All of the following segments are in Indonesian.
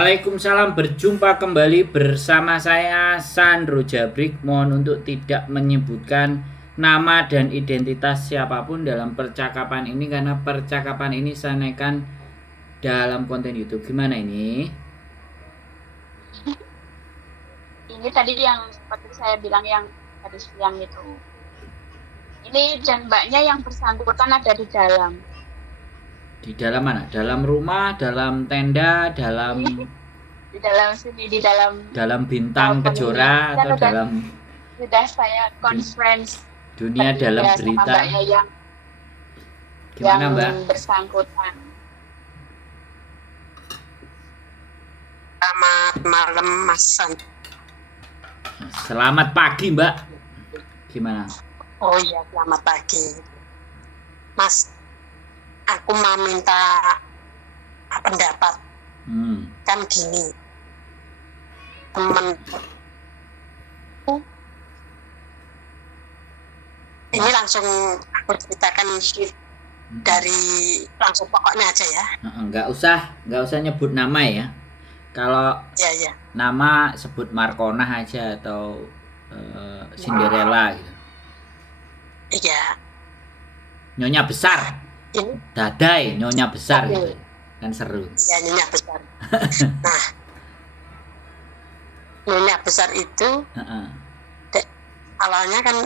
Waalaikumsalam, berjumpa kembali bersama saya Sandro Jabrik. Mohon untuk tidak menyebutkan nama dan identitas siapapun dalam percakapan ini karena percakapan ini saya naikkan dalam konten YouTube. Gimana ini? Ini tadi yang seperti saya bilang yang tadi siang itu. Ini dan mbaknya yang bersangkutan ada di dalam. Di dalam mana? Dalam rumah, dalam tenda, dalam Di dalam sini, di dalam bintang kejora atau dalam sudah saya conference dunia dalam sama berita. mbaknya yang Gimana, Mbak? bersangkutan. Selamat malam Mas San. Selamat pagi, Mbak. Gimana? Oh iya, selamat pagi Mas. Aku mau minta pendapat. Kan gini, temen ini langsung aku ceritakan dari langsung pokoknya aja ya. Nggak usah nyebut nama ya. Kalau Ya. nama sebut Markonah aja atau Cinderella gitu. Iya. Nyonya besar. Ini Dadai nyonya besar gitu. Kan seru. ya nyonya besar. Nah, nyonya besar itu awalnya kan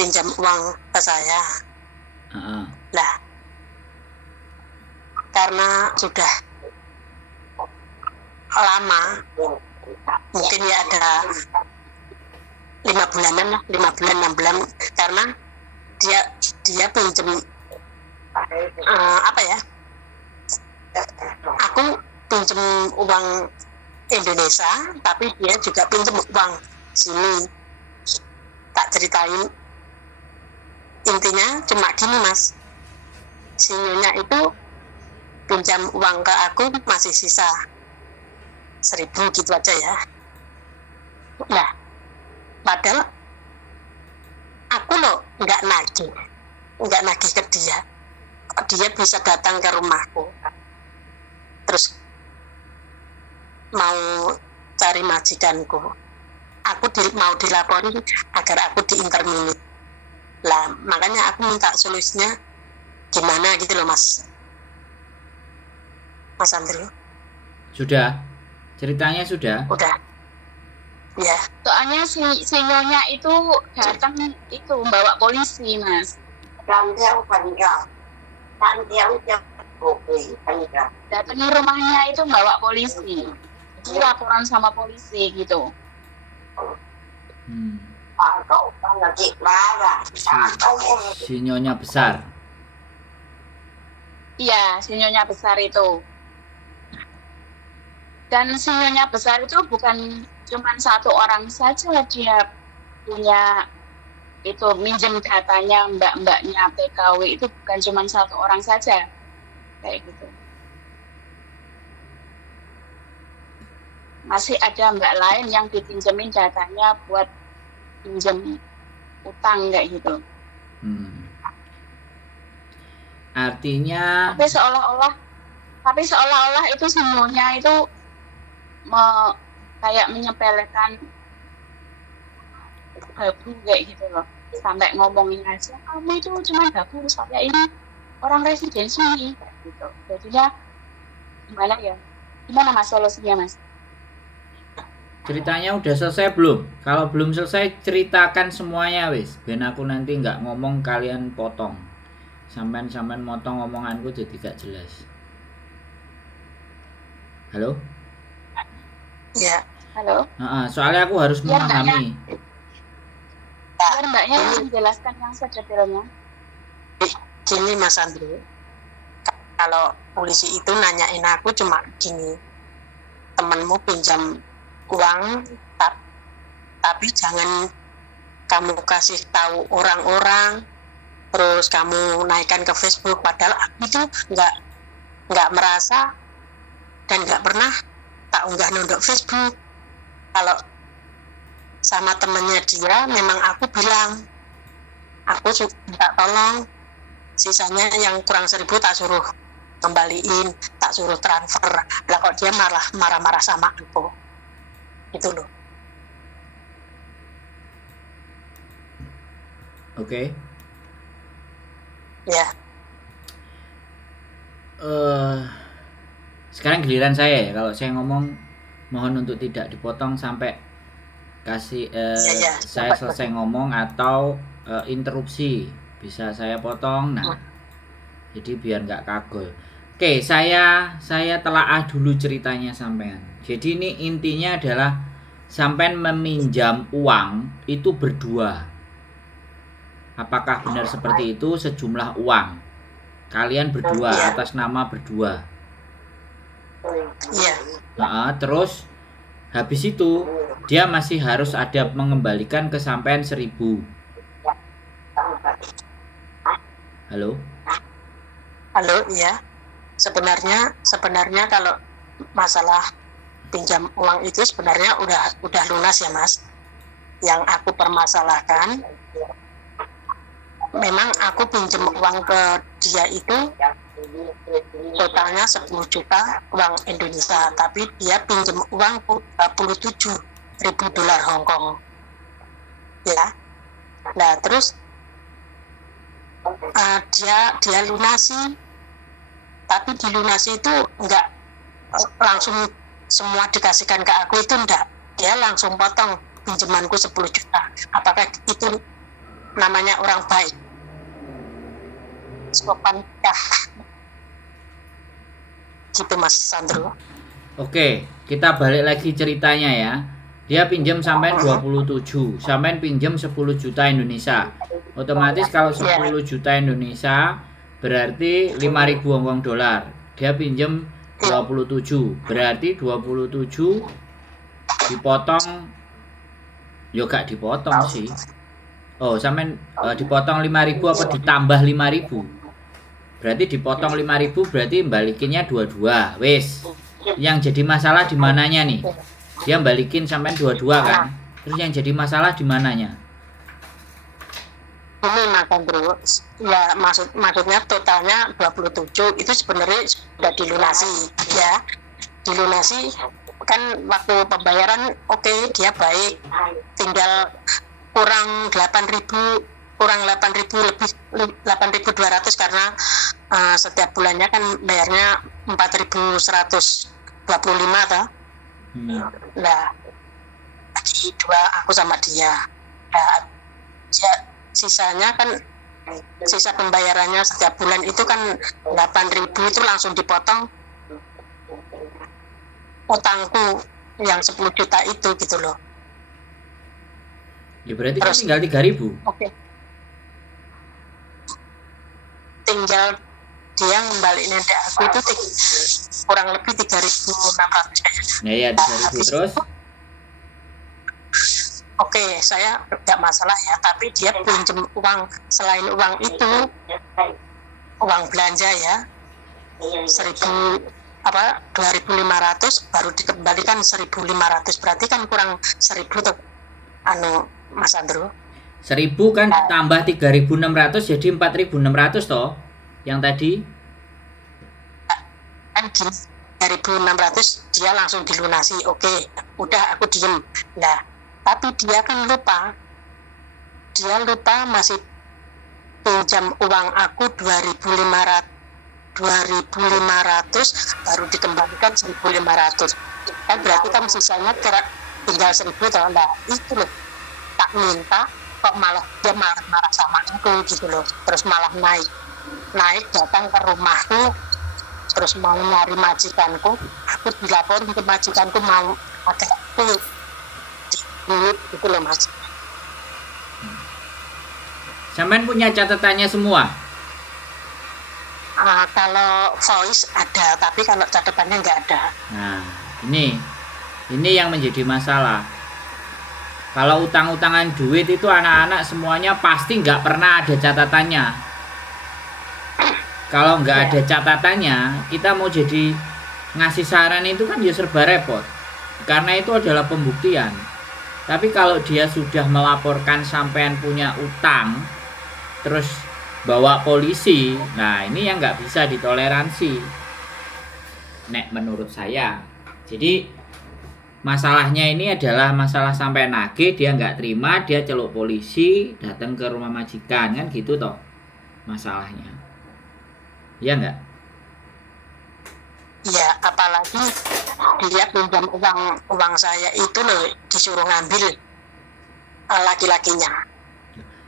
pinjam uang ke saya. Lah, karena sudah lama, mungkin ya ada 5 bulanan lah, 5 bulan 6 bulan, karena dia pinjam aku pinjam uang Indonesia, tapi dia juga pinjam uang sini. Tak ceritain, intinya cuma gini Mas, si nyonya itu pinjam uang ke aku masih sisa 1.000 gitu aja ya. Nah, padahal aku loh nggak nagih ke dia. Dia bisa datang ke rumahku, terus mau cari majikanku. Aku mau dilaporin agar aku diinterminate. Lah, makanya aku minta solusinya gimana gitu loh Mas Andri. Sudah? Ceritanya sudah? Udah. Ya. Soalnya si nyonya itu datang itu membawa polisi, Mas. Datangi rumahnya itu bawa polisi. Jadi laporan sama polisi gitu. Si nyonya besar. Iya, si nyonya besar itu. Dan si nyonya besar itu bukan cuma satu orang saja dia punya itu minjem datanya mbak-mbaknya PKW itu bukan cuma satu orang saja kayak gitu. Masih ada mbak lain yang dipinjemin datanya buat pinjam utang kayak gitu. Artinya tapi seolah-olah itu semuanya itu kayak menyepelekan babu kayak gitu loh, sampai ngomongin aja kamu itu cuma babu, saya ini orang residensi kayak gitu. Jadinya gimana Mas solusinya Mas? ceritanya udah selesai belum? Kalau belum selesai ceritakan semuanya wis. Ben aku nanti nggak ngomong kalian potong. Sampean motong omonganku jadi gak jelas. Halo? Ya. Halo? Soalnya aku harus memahami. Biar mbaknya menjelaskan yang sedetailnya. Gini Mas Andri, kalau polisi itu nanyain aku cuma gini, temenmu pinjam uang, tapi jangan kamu kasih tahu orang-orang, terus kamu naikkan ke Facebook. Padahal aku itu nggak merasa dan nggak pernah tak unggah nondok Facebook. Kalau sama temennya dia, memang aku bilang, aku minta tolong sisanya yang kurang 1.000 tak suruh kembaliin, tak suruh transfer. Lah kok dia malah marah-marah sama aku. Gitu loh. Oke. Ya, Sekarang giliran saya ya. Kalau saya ngomong, mohon untuk tidak dipotong sampai kasih ya. saya selesai ngomong atau interupsi. Bisa saya potong. Nah, jadi biar nggak kagol. Oke, saya telaah dulu ceritanya sampean. Jadi ini intinya adalah sampean meminjam uang itu berdua. Apakah benar seperti itu? Sejumlah uang kalian berdua atas nama berdua. Iya. Nah, terus habis itu dia masih harus ada mengembalikan ke sampean 1.000. Halo? Halo, iya. Sebenarnya kalau masalah pinjam uang itu sebenarnya udah lunas ya, Mas. Yang aku permasalahkan, memang aku pinjam uang ke dia itu totalnya 10 juta uang Indonesia, tapi dia pinjam uang 27.000 dolar Hong Kong. Ya. Nah, terus dia lunasi, tapi dilunasi itu enggak langsung semua dikasihkan ke aku, itu enggak. Dia langsung potong pinjamanku 10 juta. Apakah itu namanya orang baik? Sopan kah? Gitu Mas Sandro. Oke, kita balik lagi ceritanya ya. Dia pinjam sampean 27, sampean pinjam 10 juta Indonesia. Otomatis kalau 10 juta Indonesia berarti 5.000 Hongkong dolar. Dia pinjam 27, berarti 27 dipotong, yo gak dipotong sih. Oh, sampean dipotong 5.000 apa ditambah 5.000? Berarti dipotong 5.000, berarti balikinnya 22. Wes. Yang jadi masalah di mananya nih? Dia balikin sampean 22 kan? Terus yang jadi masalah di mananya? Ini Mas Andrew, ya maksudnya totalnya 27 itu sebenarnya sudah dilunasi ya. Dilunasi kan waktu pembayaran oke, dia baik, tinggal kurang 8.000 lebih 8.200 karena setiap bulannya kan bayarnya 4.125 toh. Nah, bagi dua aku sama dia. Nah, sisanya kan sisa pembayarannya setiap bulan itu kan 8.000 itu langsung dipotong utangku yang 10 juta itu gitu loh. Ya berarti kan tinggal 3.000. Oke. Tinggal dia ngembaliin ke aku itu kurang lebih 3.600 kayaknya. Ya 3.000 terus. Oke, saya tidak masalah ya, tapi dia pinjam uang selain uang itu, uang belanja ya, 2.500 baru dikembalikan 1.500, berarti kan kurang 1.000 tuh, Mas Andrew. 1.000 kan tambah 3.600 jadi 4.600 toh, yang tadi. Kan 3.600 dia langsung dilunasi, oke, udah aku diem. Nah, tapi dia kan lupa masih pinjam uang aku 2.500 baru dikembalikan 1.500. Kan berarti kan sisanya tinggal 1.000 toh. Nah, itu loh tak minta kok malah dia marah sama aku gitu loh. Terus malah naik datang ke rumahku, terus mau nyari majikanku. Aku dilaporin ke majikanku mau pakai duit gitu loh Mas. Sampean punya catatannya semua? Kalau voice ada, tapi kalau catatannya nggak ada. Nah, ini yang menjadi masalah. Kalau utang-utangan duit itu anak-anak semuanya pasti nggak pernah ada catatannya. Kalau nggak ada catatannya, kita mau jadi ngasih saran itu kan ya serba repot. Karena itu adalah pembuktian. Tapi kalau dia sudah melaporkan sampean punya utang, terus bawa polisi. Nah, ini yang nggak bisa ditoleransi nek menurut saya. Jadi masalahnya ini adalah masalah sampai nagih, dia nggak terima, dia celuk polisi, datang ke rumah majikan, kan gitu toh masalahnya. Iya nggak? Ya, apalagi dia pinjam uang saya itu loh, disuruh ngambil laki-lakinya.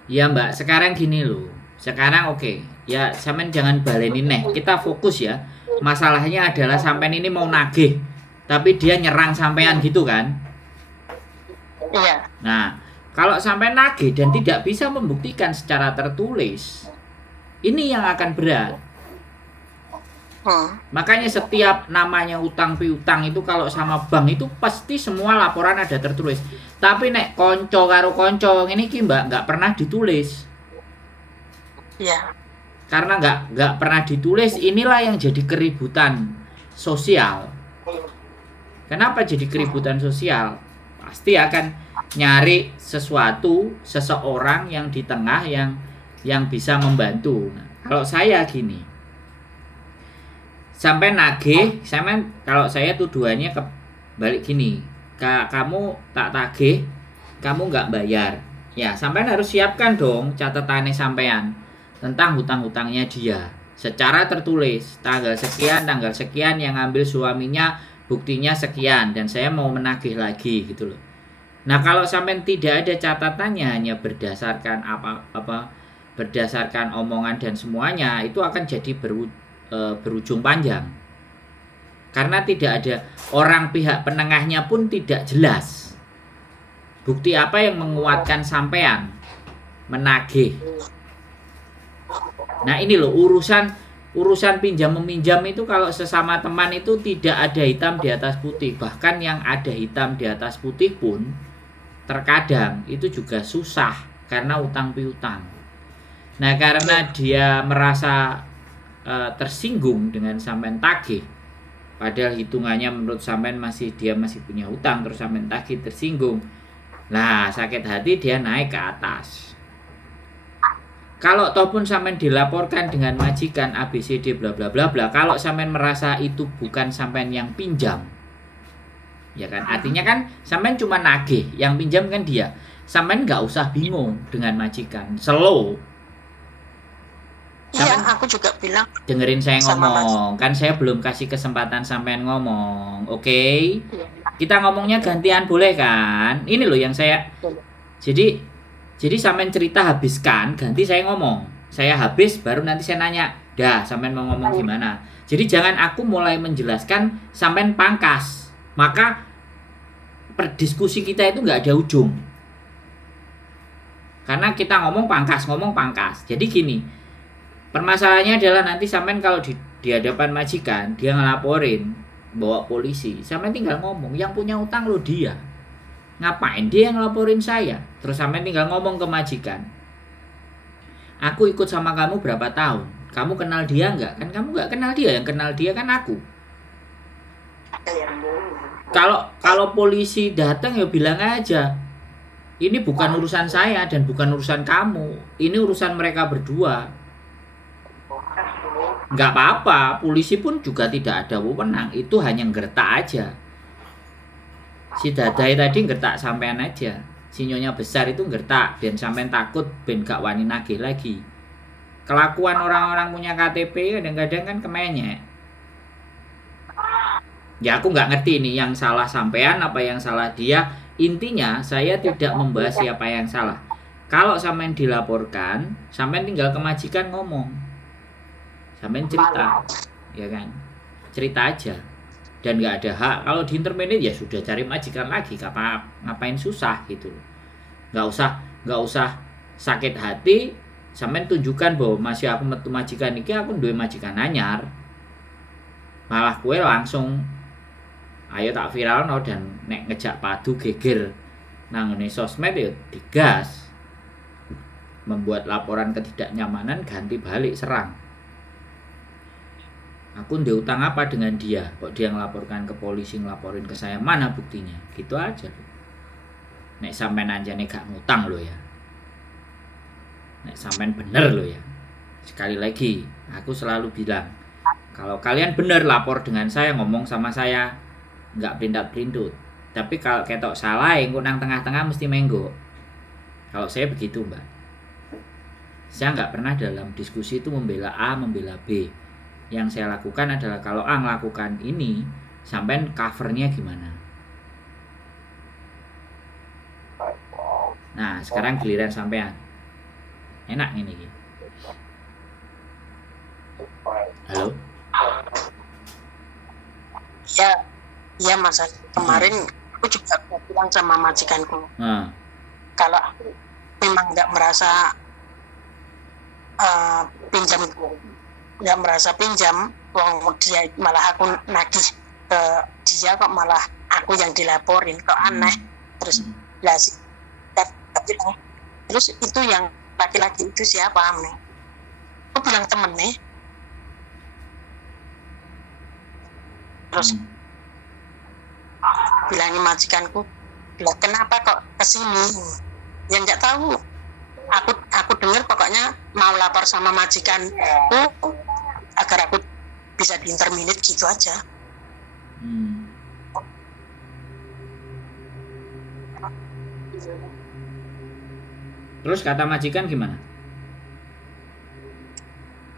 Ya Mbak, sekarang gini loh. Sekarang oke. Ya, sampean jangan baleni neh. Kita fokus ya. Masalahnya adalah sampean ini mau nagih, tapi dia nyerang sampean gitu kan? Iya. Nah, kalau sampean nagih dan tidak bisa membuktikan secara tertulis, ini yang akan berat. Makanya setiap namanya utang piutang itu kalau sama bank itu pasti semua laporan ada tertulis. Tapi nek konco karo konco ini ki Mbak nggak pernah ditulis. Iya. Karena nggak pernah ditulis, inilah yang jadi keributan sosial. Kenapa jadi keributan sosial? Pasti akan nyari seseorang yang di tengah yang bisa membantu. Nah, kalau saya gini, sampai nagih, kalau saya tuduhannya balik gini, kamu tak tagih, kamu nggak bayar, ya sampean harus siapkan dong catatannya sampean tentang hutang-hutangnya dia secara tertulis, tanggal sekian yang ambil suaminya, buktinya sekian, dan saya mau menagih lagi gitu loh. Nah, kalau sampean tidak ada catatannya, hanya berdasarkan berdasarkan omongan dan semuanya, itu akan jadi berujung panjang. Karena tidak ada orang pihak penengahnya pun tidak jelas. Bukti apa yang menguatkan sampean menagih. Nah, ini loh urusan pinjam meminjam itu kalau sesama teman itu tidak ada hitam di atas putih. Bahkan yang ada hitam di atas putih pun terkadang itu juga susah karena utang piutang. Nah, karena dia merasa tersinggung dengan sampean tagih, padahal hitungannya menurut sampean dia masih punya hutang, terus sampean tagih tersinggung. Nah, sakit hati dia naik ke atas. Kalau ataupun sampean dilaporkan dengan majikan ABCD bla bla bla bla, kalau sampean merasa itu bukan sampean yang pinjam, ya kan, artinya kan sampean cuma nagih, yang pinjam kan dia. Sampean nggak usah bingung dengan majikan, slow. Iya, aku juga bilang. Dengerin saya ngomong, kan saya belum kasih kesempatan sampean ngomong, oke? Kita ngomongnya gantian boleh kan? Ini loh yang saya. Jadi sampean cerita habiskan, ganti saya ngomong. Saya habis, baru nanti saya nanya. Dah, sampean mau ngomong gimana? Jadi jangan aku mulai menjelaskan sampean pangkas. Maka perdiskusi kita itu nggak ada ujung. Karena kita ngomong pangkas. Jadi gini. Permasalahannya adalah nanti sampean kalau di hadapan majikan dia ngelaporin bawa polisi, sampean tinggal ngomong yang punya utang lo dia. Ngapain dia yang ngelaporin saya? Terus sampean tinggal ngomong ke majikan. Aku ikut sama kamu berapa tahun? Kamu kenal dia enggak? Kan kamu enggak kenal dia, yang kenal dia kan aku. Kalau polisi datang ya bilang aja. Ini bukan urusan saya dan bukan urusan kamu. Ini urusan mereka berdua. Nggak apa-apa, polisi pun juga tidak ada wewenang, itu hanya ngertak aja. Si Dadai tadi ngertak sampean aja, si Nyonya Besar itu ngertak, ben sampean takut, ben gak wani nagih lagi. Kelakuan orang-orang punya KTP kadang-kadang kan kemenyek. Ya aku nggak ngerti nih yang salah sampean apa yang salah dia. Intinya saya tidak membahas siapa yang salah. Kalau sampean dilaporkan, sampean tinggal ke majikan ngomong. Sampean cerita, ya kan, cerita aja, dan nggak ada hak. Kalau di intermediate ya sudah cari majikan lagi, ngapain susah gitu, nggak usah sakit hati. Sampean tunjukkan bahwa masih aku metu majikan iki, aku duwe majikan anyar, malah kue langsung ayo tak viral no, dan nek ngejak padu geger nang sosmed ya digas, membuat laporan ketidaknyamanan ganti balik serang. Aku ndek utang apa dengan dia? Kok dia ngelaporkan ke polisi, ngelaporin ke saya? Mana buktinya? Gitu aja. Nek sampean anjane gak ngutang lo ya. Nek sampean bener lo ya. Sekali lagi, aku selalu bilang, kalau kalian benar lapor dengan saya, ngomong sama saya, nggak perindat-perintut. Tapi kalau ketok salah, engko nang tengah-tengah mesti menggo. Kalau saya begitu, Mbak. Saya nggak pernah dalam diskusi itu membela A, membela B. Yang saya lakukan adalah kalau A melakukan ini, sampean covernya gimana? Nah, sekarang giliran sampean. Enak ini. Halo? Ya Mas, kemarin aku juga bilang sama majikanku, Nah, kalau aku memang nggak merasa pinjam, nggak merasa pinjam, wong dia malah aku nagih ke dia, kok malah aku yang dilaporin, kok aneh. Terus lah sih, bilang, terus itu yang laki-laki itu siapa? Aku bilang temen nih. Terus bilangin majikanku, bilang kenapa kok kesini? Ya nggak tahu. Aku dengar pokoknya mau lapor sama majikanku agar aku bisa diinterminate gitu aja. Terus kata majikan gimana?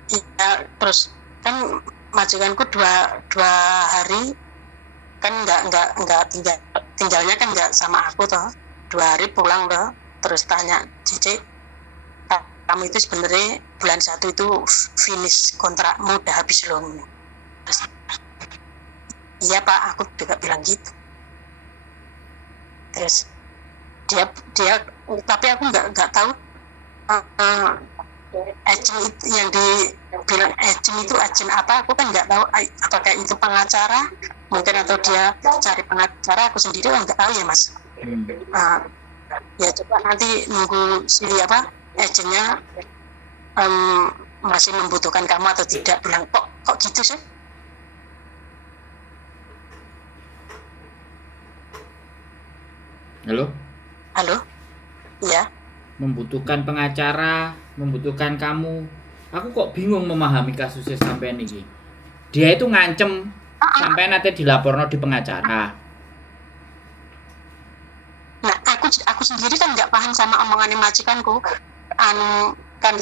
Ya terus kan majikanku dua hari kan nggak tinggalnya kan nggak sama aku toh, 2 hari pulang toh. Terus tanya, Cici, kamu itu sebenarnya bulan 1 itu finish kontrakmu udah habis belum? Terus, iya Pak, aku juga bilang gitu. Terus dia tapi aku nggak tahu agent yang dibilang agent itu agent apa, aku kan nggak tahu apakah itu pengacara mungkin atau dia cari pengacara, aku sendiri kan nggak tahu ya Mas. Ya coba nanti nunggu si agentnya masih membutuhkan kamu atau tidak. Bilang kok gitu sih. Halo? Iya. Membutuhkan pengacara, membutuhkan kamu. Aku kok bingung memahami kasusnya sampean ini. Dia itu ngancem sampai nanti dilaporno di pengacara. Nah, aku sendiri kan nggak paham sama omongannya majikanku. Kan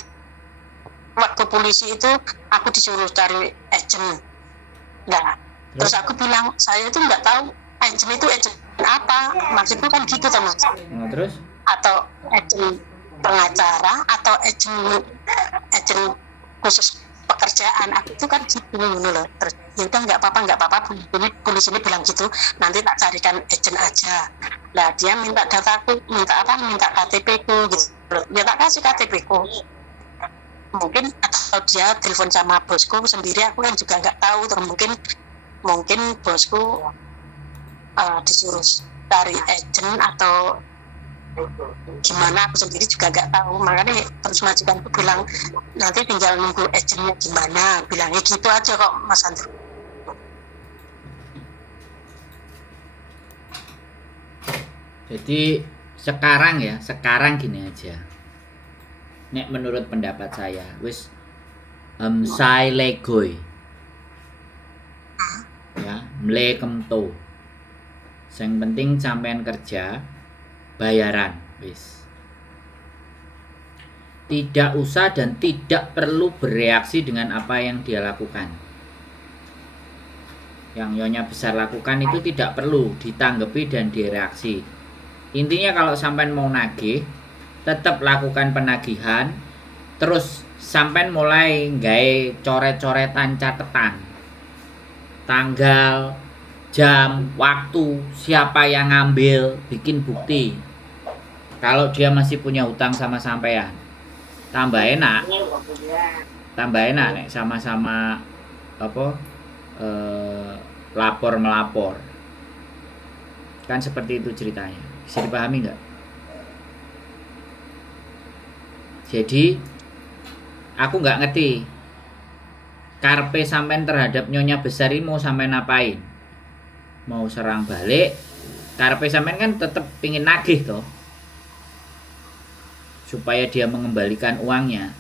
waktu polisi itu aku disuruh cari agent. Nah, terus aku bilang saya itu nggak tahu agent itu agent apa, maksudku kan gitu teman. Nah, terus? Atau agent pengacara atau agent khusus pekerjaan, aku itu kan gitu loh. Terus ya udah nggak apa-apa, polisi ini bilang gitu, nanti tak carikan agent aja. Lah dia minta dataku, minta KTP ku gitu. Ya tak kasih KTP ku. Mungkin atau dia telepon sama bosku sendiri, aku kan juga nggak tahu. Terus mungkin bosku disuruh cari agent atau gimana, aku sendiri juga nggak tahu. Makanya terus majikanku bilang nanti tinggal nunggu agentnya gimana, bilangnya gitu aja kok Mas Andrew. Jadi sekarang gini aja. Nek menurut pendapat saya, wis sai legoy. Ya, mle kemto. Yang penting sampean kerja bayaran, wis. Tidak usah dan tidak perlu bereaksi dengan apa yang dia lakukan. Yang Nyonya Besar lakukan itu tidak perlu ditanggapi dan direaksi. Intinya kalau sampean mau nagih, tetap lakukan penagihan. Terus sampean mulai gawe coret-coretan catatan. Tanggal, jam, waktu, siapa yang ngambil, bikin bukti. Kalau dia masih punya hutang sama sampean, tambah enak nek sama-sama lapor melapor. Kan seperti itu ceritanya. Bisa dipahami nggak? Jadi aku nggak ngerti karpe sampean terhadap Nyonya Besar ini mau sampean apain? Mau serang balik? Karpe sampean kan tetap pingin nagih toh, supaya dia mengembalikan uangnya.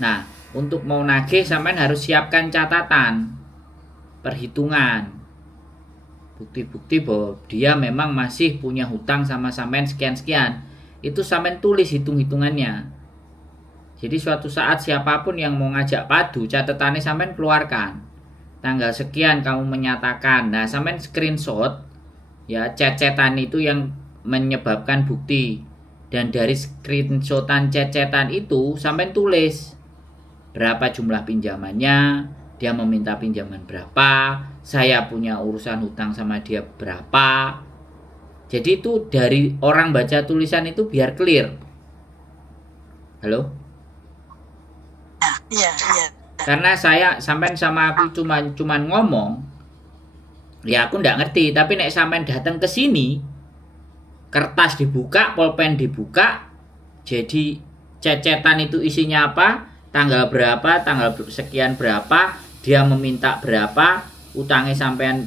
Nah, Untuk mau nagih sampean harus siapkan catatan, perhitungan, bukti-bukti bahwa dia memang masih punya hutang sama sampean sekian-sekian. Itu sampean tulis hitung-hitungannya. Jadi suatu saat siapapun yang mau ngajak padu, catatannya sampean keluarkan. Tanggal sekian kamu menyatakan. Nah, sampean screenshot ya cecetan itu yang menyebabkan bukti. Dan dari screenshotan cecetan itu sampean tulis berapa jumlah pinjamannya, dia meminta pinjaman berapa, saya punya urusan hutang sama dia berapa. Jadi itu dari orang baca tulisan itu biar clear. Halo? Iya. Karena saya sampean sama aku cuman ngomong, ya aku ndak ngerti. Tapi nek sampean datang ke sini, kertas dibuka, pulpen dibuka, jadi cecetan itu isinya apa, tanggal berapa, tanggal sekian berapa, dia meminta berapa, utangnya sampean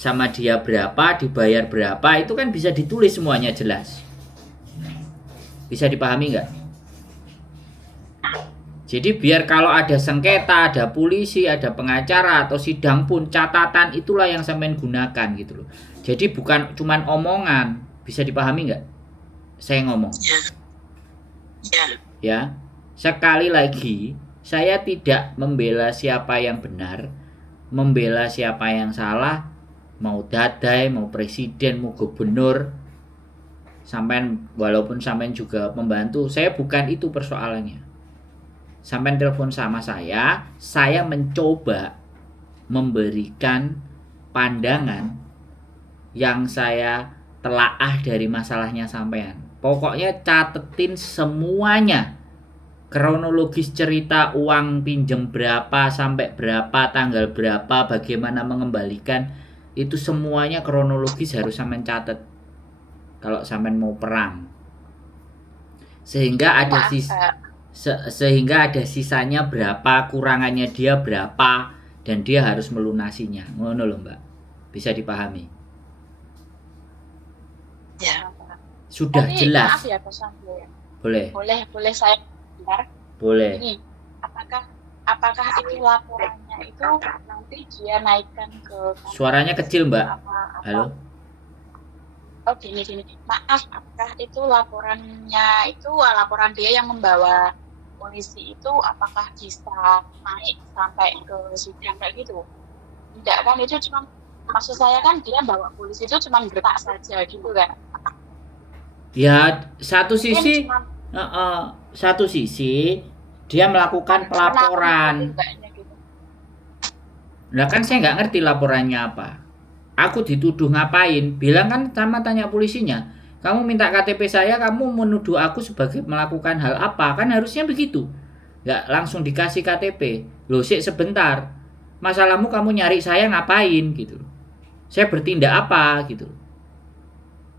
sama dia berapa, dibayar berapa, itu kan bisa ditulis semuanya jelas. Bisa dipahami nggak? Jadi biar kalau ada sengketa, ada polisi, ada pengacara atau sidang pun, catatan itulah yang sampean gunakan gitu loh. Jadi bukan cuman omongan. Bisa dipahami nggak? Saya ngomong. Ya. Sekali lagi, saya tidak membela siapa yang benar, membela siapa yang salah, mau dadai, mau presiden, mau gubernur, sampean walaupun sampean juga membantu, saya bukan itu persoalannya. Sampean telepon sama saya mencoba memberikan pandangan yang saya telaah dari masalahnya sampean. Pokoknya catetin semuanya. Kronologis cerita uang pinjam berapa sampai berapa, tanggal berapa, bagaimana mengembalikan, itu semuanya kronologis harus sampean catat kalau sampean mau perang, sehingga ada sisanya berapa, kurangannya dia berapa, dan dia harus melunasinya. Ngono loh Mbak, bisa dipahami? Ya. Sudah Tapi, jelas. maaf ya, Pak Sambo. Boleh saya benar. boleh. Ini, apakah itu laporannya itu nanti dia naikkan ke Suaranya kecil Mbak. Halo. Oh gini, maaf, apakah itu laporannya itu laporan dia yang membawa polisi itu apakah bisa naik sampai ke sidang kayak gitu? Tidak kan, itu cuma, maksud saya kan dia bawa polisi itu cuma gertak saja gitu kan? Ya satu sisi dia melakukan pelaporan. Nah kan saya nggak ngerti laporannya apa. Aku dituduh ngapain? Bilang kan sama tanya polisinya. Kamu minta KTP saya, kamu menuduh aku sebagai melakukan hal apa? Kan harusnya begitu. Nggak langsung dikasih KTP. Loh sik sebentar. Masalahmu kamu nyari saya ngapain gitu. Saya bertindak apa gitu.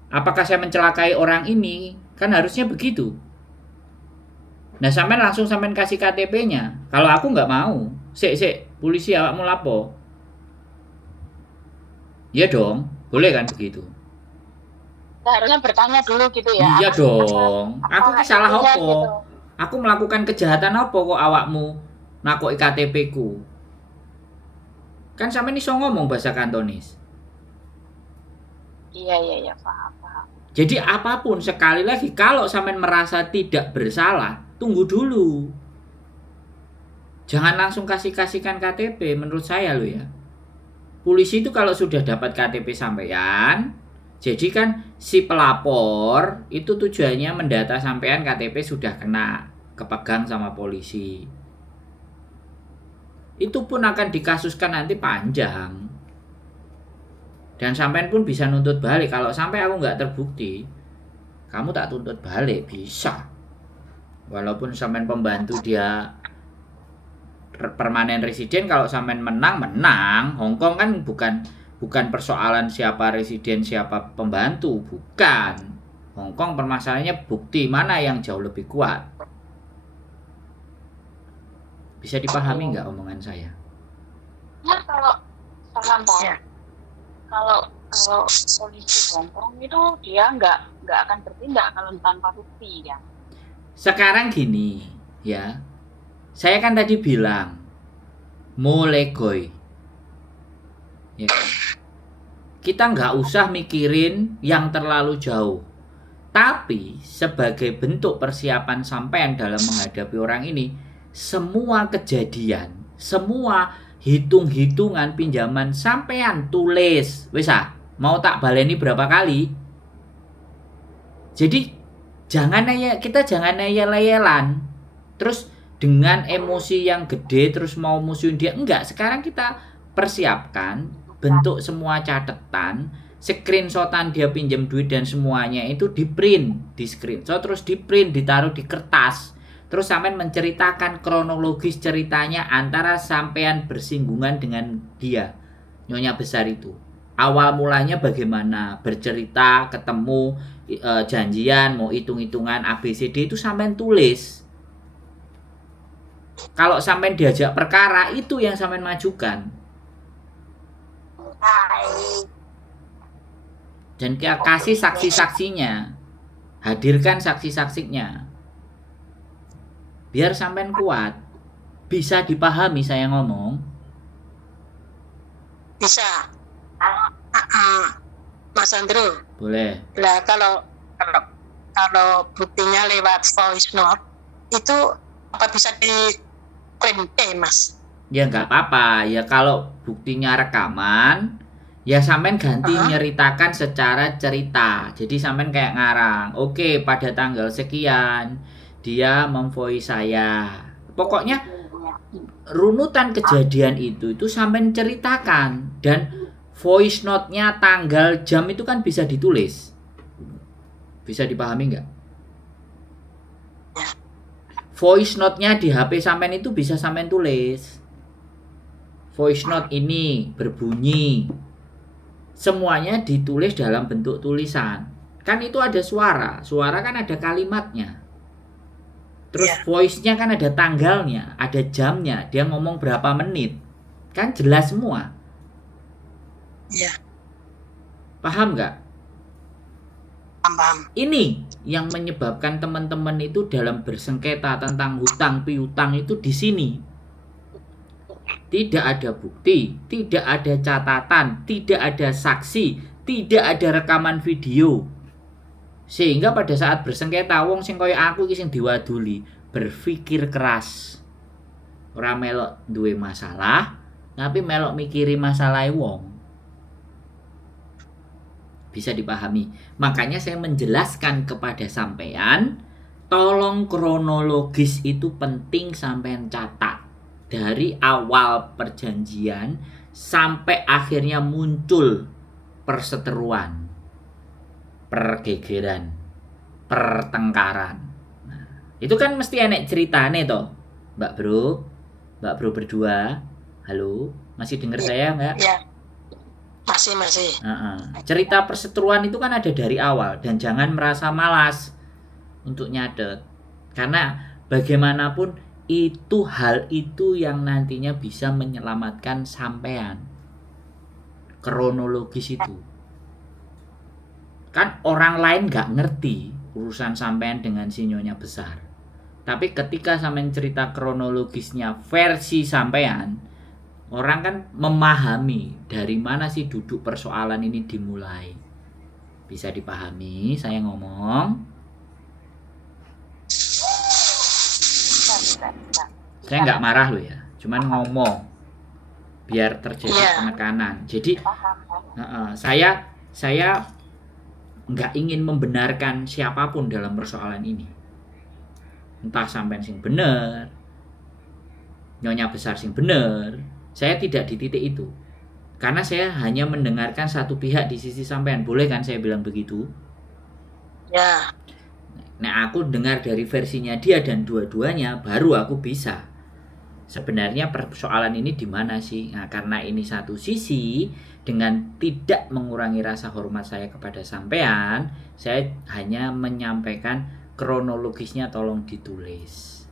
Apakah saya mencelakai orang ini? Kan harusnya begitu. Nah sampean langsung sampean kasih KTP-nya. Kalau aku nggak mau. Sik, polisi awakmu lapo. Ya dong, boleh kan begitu? Harusnya bertanya dulu gitu ya. Iya dong. Aku salah apa? Gitu. Aku melakukan kejahatan apa kok awakmu nakoki KTP-ku? Kan sampean iso ngomong bahasa Kantonis. Iya, paham. Jadi apapun, sekali lagi, kalau sampean merasa tidak bersalah, tunggu dulu. Jangan langsung kasihkan KTP, menurut saya lo ya. Polisi itu kalau sudah dapat KTP sampean, jadi kan si pelapor itu tujuannya mendata sampean KTP sudah kena kepegang sama polisi. Itu pun akan dikasuskan nanti panjang. Dan sampean pun bisa nuntut balik. Kalau sampai aku nggak terbukti, kamu tak tuntut balik, bisa. Walaupun sampean pembantu dia permanen residen, kalau sampean menang. Hongkong kan bukan persoalan siapa residen siapa pembantu, bukan. Hongkong permasalahannya bukti mana yang jauh lebih kuat. Bisa dipahami nggak omongan saya? Ya kalau paham Pak. Ya. Kalau polisi Hongkong itu dia nggak akan bertindak kalau tanpa bukti ya. Sekarang gini ya, Saya kan tadi bilang molegoy, ya kan? Kita nggak usah mikirin yang terlalu jauh. Tapi sebagai bentuk persiapan sampean dalam menghadapi orang ini, semua kejadian, semua hitung-hitungan pinjaman sampean tulis. Wis mau tak baleni berapa kali? Jadi kita jangan ngeyel-ngeyelan. Terus dengan emosi yang gede terus mau musuhin dia. Enggak, sekarang kita persiapkan bentuk semua catatan, screenshotan dia pinjam duit dan semuanya itu di print, di screenshot terus di print, ditaruh di kertas. Terus sampean menceritakan kronologis ceritanya antara sampean bersinggungan dengan dia, Nyonya Besar itu. Awal mulanya bagaimana, bercerita, ketemu, janjian, mau hitung-hitungan ABCD itu sampean tulis. Kalau sampean diajak perkara itu yang sampean majukan. Dan kasih saksi-saksinya, hadirkan saksi-saksinya, biar sampean kuat, bisa dipahami saya ngomong. Bisa. Mas Andrew. Boleh. Lah kalau buktinya lewat voice note itu apa bisa di print Mas? Ya nggak apa-apa. Ya kalau buktinya rekaman, ya sampean ganti nyeritakan secara cerita. Jadi sampean kayak ngarang. Oke, pada tanggal sekian dia memvoice saya. Pokoknya runutan kejadian itu sampean ceritakan, dan voice note-nya tanggal jam itu kan bisa ditulis. Bisa dipahami nggak? Voice note-nya di HP sampean itu bisa sampean tulis. Voice note ini berbunyi. Semuanya ditulis dalam bentuk tulisan. Kan itu ada suara. Suara kan ada kalimatnya. Terus voice-nya kan ada tanggalnya, ada jamnya, dia ngomong berapa menit. Kan jelas semua. Iya. Paham nggak? Paham. Ini yang menyebabkan teman-teman itu dalam bersengketa tentang hutang piutang itu di sini. Tidak ada bukti, tidak ada catatan, tidak ada saksi, tidak ada rekaman video. Sehingga pada saat bersengketa, wong sing kaya aku iki sing diwaduli, berpikir keras. Ora melok duwe masalah, tapi melok mikiri masalah wong. Bisa dipahami. Makanya saya menjelaskan kepada sampean, tolong kronologis itu penting sampean catat. Dari awal perjanjian sampai akhirnya muncul perseteruan, pergegeran, pertengkaran. Nah, itu kan mesti enek ceritane toh, Mbak Bro berdua. Halo, masih dengar saya enggak? Iya. Masih. Cerita perseteruan itu kan ada dari awal, dan jangan merasa malas untuk nyatet. Karena bagaimanapun itu hal itu yang nantinya bisa menyelamatkan sampean. Kronologis itu. Kan orang lain gak ngerti urusan sampean dengan si Nyonya Besar. Tapi ketika sampean cerita kronologisnya versi sampean, orang kan memahami dari mana sih duduk persoalan ini dimulai. Bisa dipahami saya ngomong? Saya nggak marah loh ya, cuman ngomong biar terjadi penekanan. Jadi saya nggak ingin membenarkan siapapun dalam persoalan ini. Entah sampean sing bener, Nyonya Besar sing bener, saya tidak di titik itu. Karena saya hanya mendengarkan satu pihak di sisi sampean. Boleh kan saya bilang begitu? Ya. Nah, aku dengar dari versinya dia dan dua-duanya, baru aku bisa. Sebenarnya persoalan ini di mana sih? Nah, karena ini satu sisi, dengan tidak mengurangi rasa hormat saya kepada sampean, saya hanya menyampaikan kronologisnya tolong ditulis.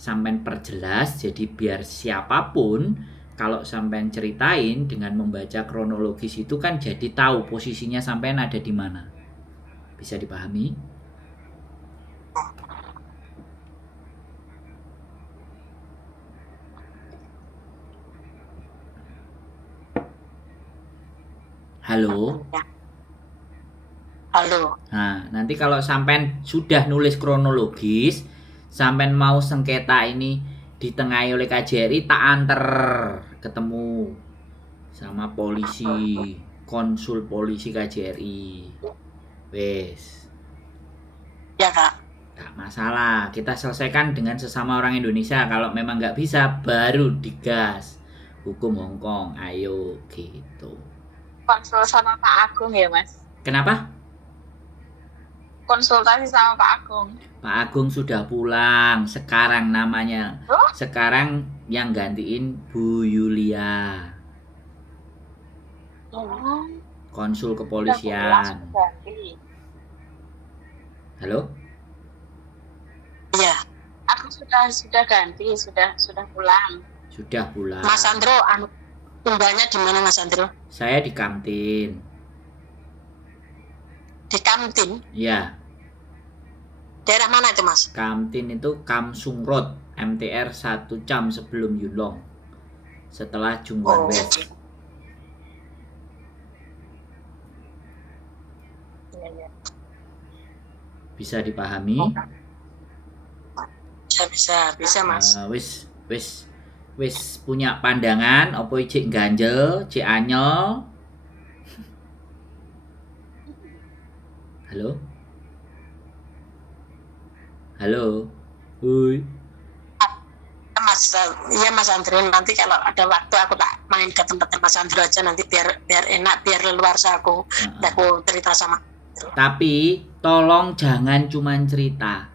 Sampean perjelas, jadi biar siapapun kalau sampean ceritain dengan membaca kronologis itu kan jadi tahu posisinya sampean ada di mana. Bisa dipahami? Halo. Halo. Nah, nanti kalau sampean sudah nulis kronologis, sampean mau sengketa ini ditengahi oleh KJRI, tak anter ketemu sama polisi, konsul polisi KJRI. Wes. Ya Kak. Gak masalah, kita selesaikan dengan sesama orang Indonesia. Kalau memang nggak bisa, baru digas hukum Hongkong. Ayo gitu. Konsul sama Pak Agung ya Mas. Kenapa? Konsultasi sama Pak Agung. Pak Agung sudah pulang. Sekarang namanya. Oh? Sekarang yang gantiin Bu Yulia, Oh, konsul udah kepolisian. ganti. Halo? Iya. Aku sudah ganti, sudah pulang. Sudah pulang. Mas Andro, tinggalnya di mana Mas Andro? Saya di kantin. Di kantin. Ya, Daerah mana itu Mas? kantin itu Kamsung Road, MTR 1 jam sebelum Yulong. Setelah Jungwon West. Iya. Bisa dipahami? Bisa Mas. Wis punya pandangan opo cik ganjel, cik anyel. Halo? Halo? Hui. Iya Mas Andro, nanti kalau ada waktu aku tak main ke tempatnya Mas Andro aja, nanti biar enak, biar leluasa aku cerita sama. Tapi tolong jangan cuman cerita,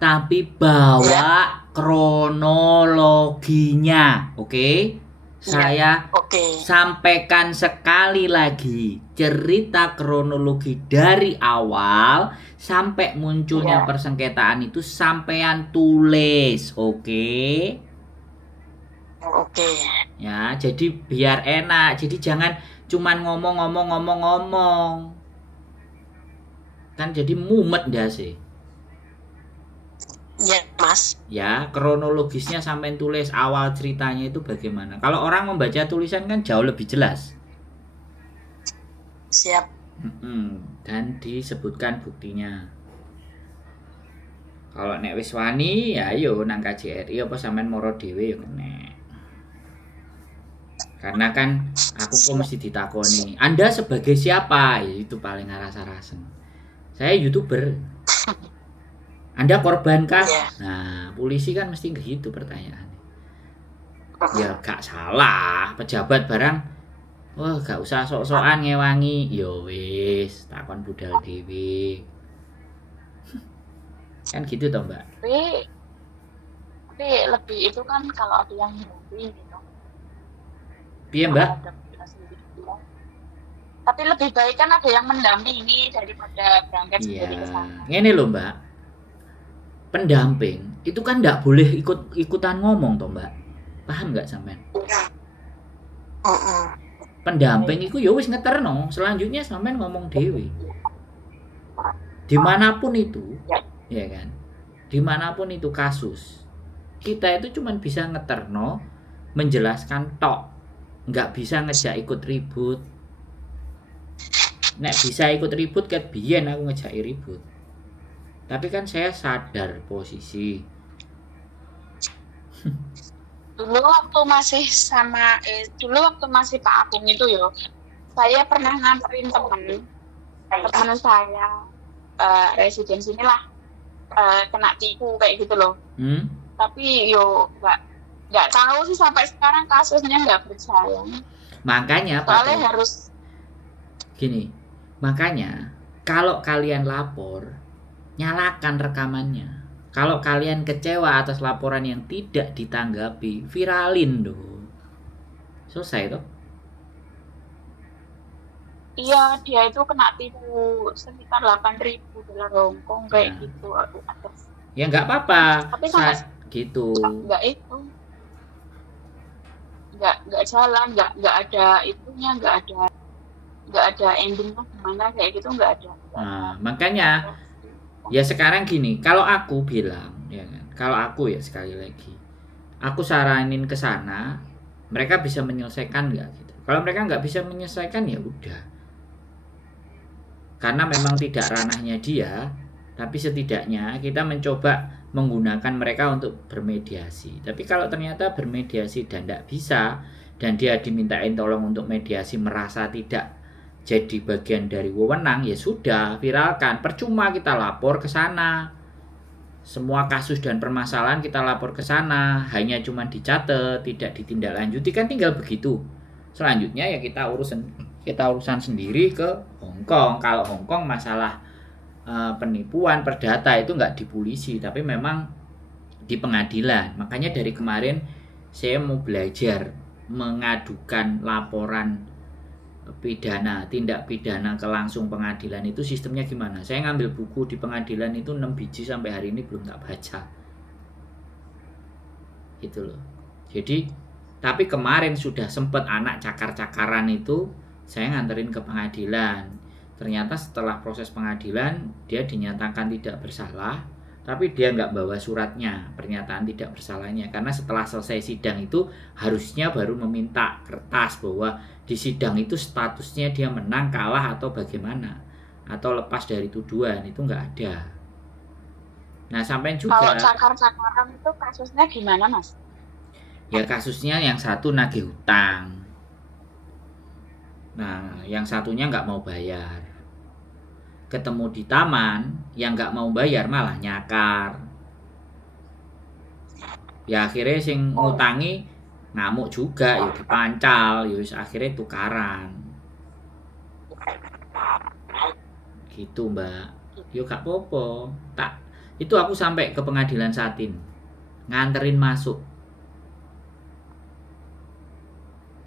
tapi bawa kronologinya, oke? Saya Oke. sampaikan sekali lagi, cerita kronologi dari awal sampai munculnya persengketaan itu sampean tulis, oke? Oke. Ya, jadi biar enak. Jadi jangan cuman ngomong. Kan jadi mumet dah sih. Iya Mas. Ya, kronologisnya sampai tulis awal ceritanya itu bagaimana. Kalau orang membaca tulisan kan jauh lebih jelas. Siap. Dan disebutkan buktinya. Kalau nek wis wani ya yo nang KJRI apa sampean moro dhewe yo nek. Karena kan aku kok mesti ditakoni. Anda sebagai siapa? Ya, itu paling rasa-rasen. Saya YouTuber. Anda korbankah? Nah, polisi kan mesti gitu pertanyaannya. Ya gak salah, pejabat barang. Wah, gak usah sok-sokan ngewangi. Yo wis, takon budal dhewe. Kan gitu toh, Mbak. Tapi lebih itu kan kalau ada yang ngerti gitu. Piye, Mbak? Tapi lebih baik kan ada yang mendampingi daripada berangkat sendiri ke sana. Ngene lho, Mbak. Pendamping itu kan nggak boleh ikutan ngomong toh, Mbak. Paham nggak sampean? Pendamping itu ya wis ngeterno, selanjutnya sampean ngomong dewe. Dimanapun itu, ya kan? Dimanapun itu kasus, kita itu cuman bisa ngeterno, menjelaskan tok, nggak bisa ngejak ikut ribut. Nek bisa ikut ribut ket biyen aku ngejak ribut. Tapi kan saya sadar posisi. Dulu waktu masih Pak Agung itu yo, saya pernah nganterin teman saya residen sini lah kena tipu kayak gitu loh. Tapi yo nggak tahu sih sampai sekarang kasusnya nggak berjalan. Makanya soalnya harus gini. Makanya kalau kalian lapor, nyalakan rekamannya. Kalau kalian kecewa atas laporan yang tidak ditanggapi, viralin dong. Selesai toh? Iya, dia itu kena tipu sekitar $8.000 Hongkong kayak gitu. Ya nggak apa-apa. Tapi gitu. Nggak jalan, nggak ada itunya, nggak ada endingnya gimana kayak gitu, nggak ada. Nah, makanya ya sekarang gini, kalau aku bilang, ya kan, kalau aku ya sekali lagi, aku saranin ke sana, mereka bisa menyelesaikan nggak gitu. Kalau mereka nggak bisa menyelesaikan ya udah, karena memang tidak ranahnya dia, tapi setidaknya kita mencoba menggunakan mereka untuk bermediasi. Tapi kalau ternyata bermediasi dan tidak bisa, dan dia dimintain tolong untuk mediasi merasa tidak jadi bagian dari wewenang, ya sudah, viralkan. Percuma kita lapor ke sana. Semua kasus dan permasalahan kita lapor ke sana, hanya cuma dicatat, tidak ditindaklanjuti, kan tinggal begitu. Selanjutnya ya kita urusan sendiri ke Hong Kong. Kalau Hong Kong masalah penipuan perdata itu nggak di polisi, tapi memang di pengadilan. Makanya dari kemarin saya mau belajar mengadukan laporan pidana, tindak pidana ke langsung pengadilan itu sistemnya gimana. Saya ngambil buku di pengadilan itu 6 biji sampai hari ini belum tak baca. Gitu loh. Jadi, tapi kemarin sudah sempat anak cakar-cakaran itu saya nganterin ke pengadilan. Ternyata setelah proses pengadilan dia dinyatakan tidak bersalah, tapi dia nggak bawa suratnya, pernyataan tidak bersalahnya, karena setelah selesai sidang itu harusnya baru meminta kertas bahwa di sidang itu statusnya dia menang, kalah, atau bagaimana, atau lepas dari tuduhan. Itu nggak ada. Nah, sampai juga Kalau cakar-cakaran itu kasusnya gimana, Mas? ya kasusnya yang satu nagih hutang, nah yang satunya nggak mau bayar, ketemu di taman, yang nggak mau bayar malah nyakar. Ya akhirnya sing ngutangi ngamuk juga, ya dipancal, ya akhirnya tukaran. Gitu Mbak. Yo gak popo. Tak, itu aku sampai ke pengadilan Satin, nganterin masuk,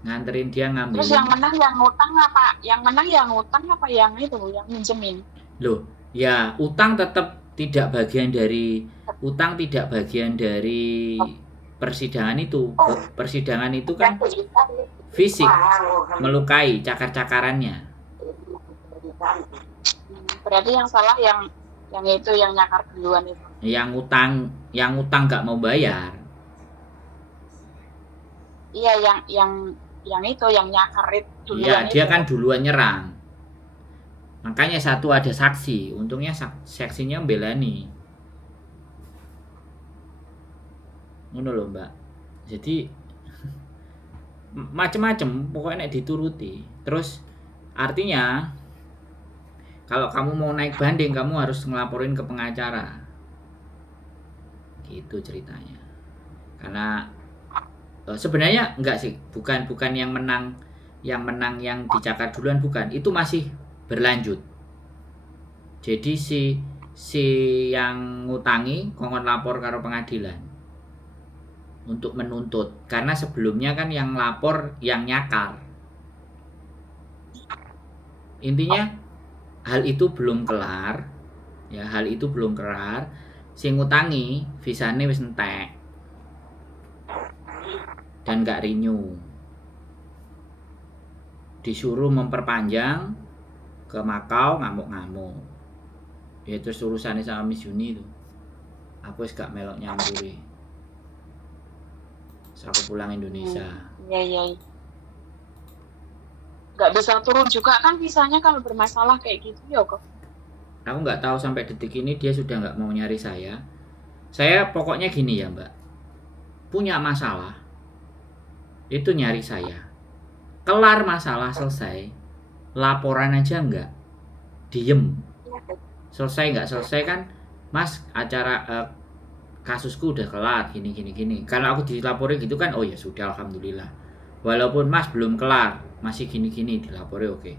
nganterin dia ngambil. Terus yang menang yang ngutang apa? Yang menang yang ngutang apa yang itu, yang minjemin? Loh, ya utang tetap tidak bagian dari persidangan itu. Persidangan itu kan fisik, melukai, cakar-cakarannya. Berarti yang salah yang itu, yang nyakar duluan itu. Yang utang nggak mau bayar. Iya, yang itu, yang nyakar itu duluan. Iya, dia itu. kan duluan nyerang. Makanya satu ada saksi, untungnya saksinya belani. Ngono lho, Mbak. Jadi macem-macem pokoknya nek dituruti. Terus artinya kalau kamu mau naik banding, kamu harus ngelaporin ke pengacara. Gitu ceritanya. Karena sebenarnya enggak sih, bukan yang menang yang dicakar duluan, bukan. Itu masih berlanjut. Jadi si yang ngutangi kongkon lapor karo pengadilan untuk menuntut, karena sebelumnya kan yang lapor yang nyakar. Intinya hal itu belum kelar, ya, hal itu belum kelar. Si ngutangi visane wis entek dan gak renew, disuruh memperpanjang ke Makau, ngamuk-ngamuk. Ya terus urusannya sama Miss Yuni itu, aku wis gak melok nyampuri. Terus aku pulang Indonesia. Iya. Gak bisa turun juga kan visanya kalau bermasalah kayak gitu ya kok. Aku nggak tahu sampai detik ini dia sudah nggak mau nyari saya. Saya pokoknya gini ya Mbak, punya masalah itu nyari saya. Kelar masalah selesai, laporan aja nggak, diem. Selesai nggak selesai kan, Mas acara kasusku udah kelar gini. Kalau aku dilaporin gitu kan, oh ya sudah alhamdulillah. Walaupun Mas belum kelar, masih gini dilapori oke.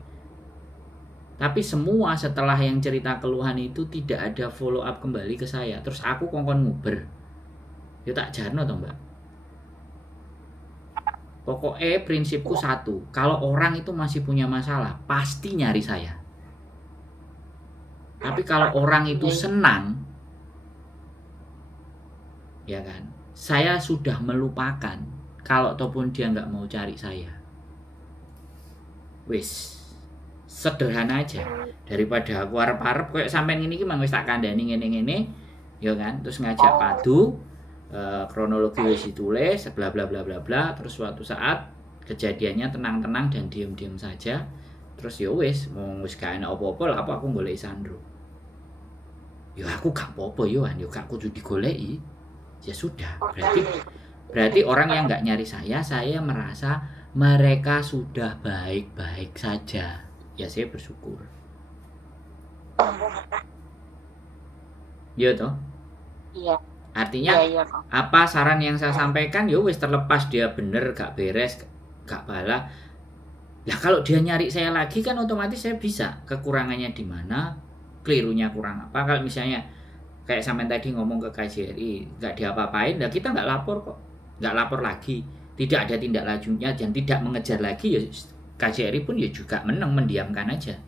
Tapi semua setelah yang cerita keluhan itu tidak ada follow up kembali ke saya. Terus aku kongkon nguber, ya tak jarno toh Mbak. Pokoknya prinsipku satu, kalau orang itu masih punya masalah pasti nyari saya. Tapi kalau orang itu senang, ya kan, saya sudah melupakan. Kalau ataupun dia nggak mau cari saya, wis sederhana aja. Daripada aku arep-arep kayak sampean ngene iki mang wis tak kandhani ngene-ngene, ya kan, terus ngajak padu, kronologi wis ditulis, bla bla bla bla bla, terus suatu saat kejadiannya tenang-tenang dan diam-diam saja, Terus ya wis, wis gak enak apa-apa lah apa aku goleki Sandro. Ya aku gak apa-apa yo, yo gak kudu digoleki. Ya sudah, berarti orang yang nggak nyari saya merasa mereka sudah baik-baik saja. Ya saya bersyukur. Iya toh? Iya. Artinya Iya kok. apa saran yang saya sampaikan ya wis terlepas dia bener gak beres gak bala. Lah kalau dia nyari saya lagi kan otomatis saya bisa kekurangannya di mana, kelirunya kurang apa. Kalau misalnya kayak sampean tadi ngomong ke KJRI nggak diapa-apain, nah kita nggak lapor kok, nggak lapor lagi, tidak ada tindak lanjutnya dan tidak mengejar lagi, ya KJRI pun ya juga mendiamkan aja,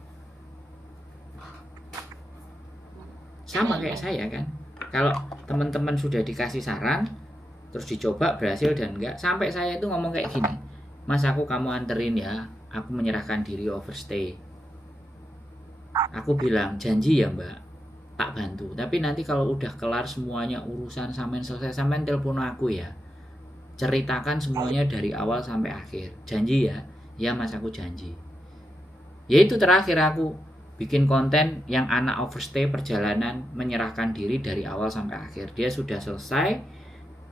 sama kayak saya kan. Kalau teman-teman sudah dikasih saran terus dicoba berhasil dan enggak, sampai saya itu ngomong kayak gini, Mas aku kamu anterin ya, aku menyerahkan diri overstay. Aku bilang janji ya Mbak, tak bantu. Tapi nanti kalau udah kelar semuanya urusan sampean selesai, sampean telepon aku ya. Ceritakan semuanya dari awal sampai akhir. Janji ya. Ya Mas aku janji. Ya itu terakhir aku bikin konten yang anak overstay perjalanan menyerahkan diri dari awal sampai akhir. Dia sudah selesai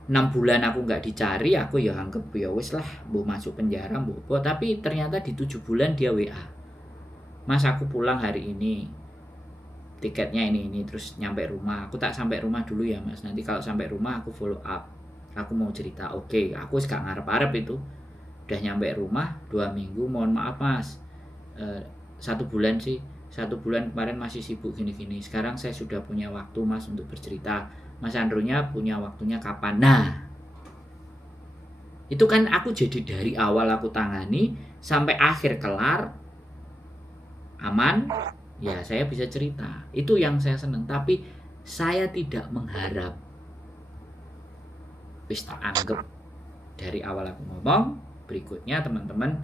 6 bulan aku nggak dicari, aku ya anggap ya wis lah, mau masuk penjara, mau tapi ternyata di 7 bulan dia WA. Mas aku pulang hari ini, tiketnya ini terus nyampe rumah. Aku tak sampai rumah dulu ya Mas, nanti kalau sampai rumah aku follow up, aku mau cerita. Oke, aku gak ngarep-arep itu. Udah nyampe rumah 2 minggu, mohon maaf Mas, 1 bulan sih, 1 bulan kemarin masih sibuk gini-gini, sekarang saya sudah punya waktu Mas untuk bercerita. Mas Andronya punya waktunya kapan? Nah itu kan aku jadi dari awal aku tangani sampai akhir kelar aman. Ya saya bisa cerita, itu yang saya senang. Tapi saya tidak mengharap wis tak anggap dari awal aku ngomong, berikutnya teman-teman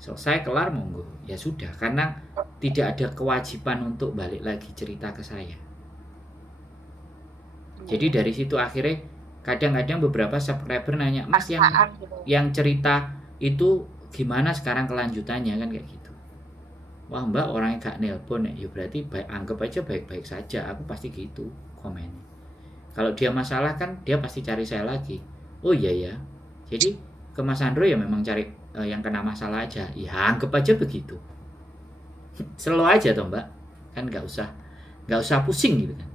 selesai kelar monggo. Ya sudah, karena tidak ada kewajiban untuk balik lagi cerita ke saya. Jadi dari situ akhirnya kadang-kadang beberapa subscriber nanya, Mas yang cerita itu gimana sekarang kelanjutannya kan kayak gitu. Wah Mbak orangnya gak nelpon ya berarti anggap aja baik-baik saja. Aku pasti gitu komen. Kalau dia masalah kan dia pasti cari saya lagi. Oh iya ya. Jadi ke Mas Andro ya memang cari yang kena masalah aja. Ya anggap aja begitu. Slow aja toh Mbak. Kan nggak usah pusing gitu kan.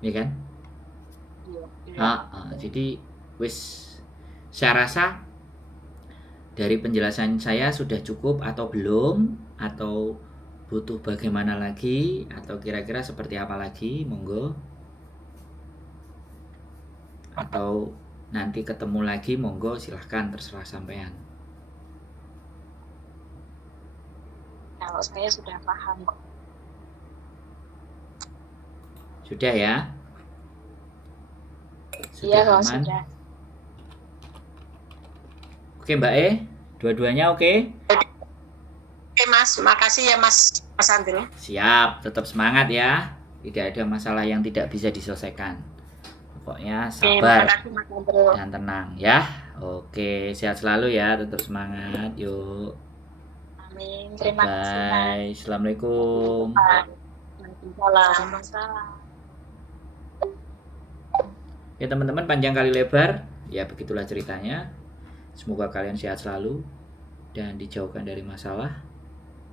Ya kan? Jadi wis saya rasa dari penjelasan saya sudah cukup atau belum, atau butuh bagaimana lagi, atau kira-kira seperti apa lagi, monggo. Atau nanti ketemu lagi, monggo silahkan, terserah sampean. Kalau saya sudah paham kok. Sudah ya? Iya kalau aman? sudah. Oke Mbak dua-duanya oke? Oke Mas, makasih ya Mas Andro. Siap, tetap semangat ya. Tidak ada masalah yang tidak bisa diselesaikan. Pokoknya sabar dan tenang ya. Oke, sehat selalu ya, tetap semangat. Yuk. Amin. Terima kasih. Bye. Assalamualaikum. Waalaikumsalam. Ya teman-teman, panjang kali lebar. Ya begitulah ceritanya. Semoga kalian sehat selalu dan dijauhkan dari masalah.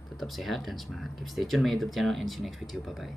Tetap sehat dan semangat. Keep stay tune my YouTube channel and see you next video. Bye bye.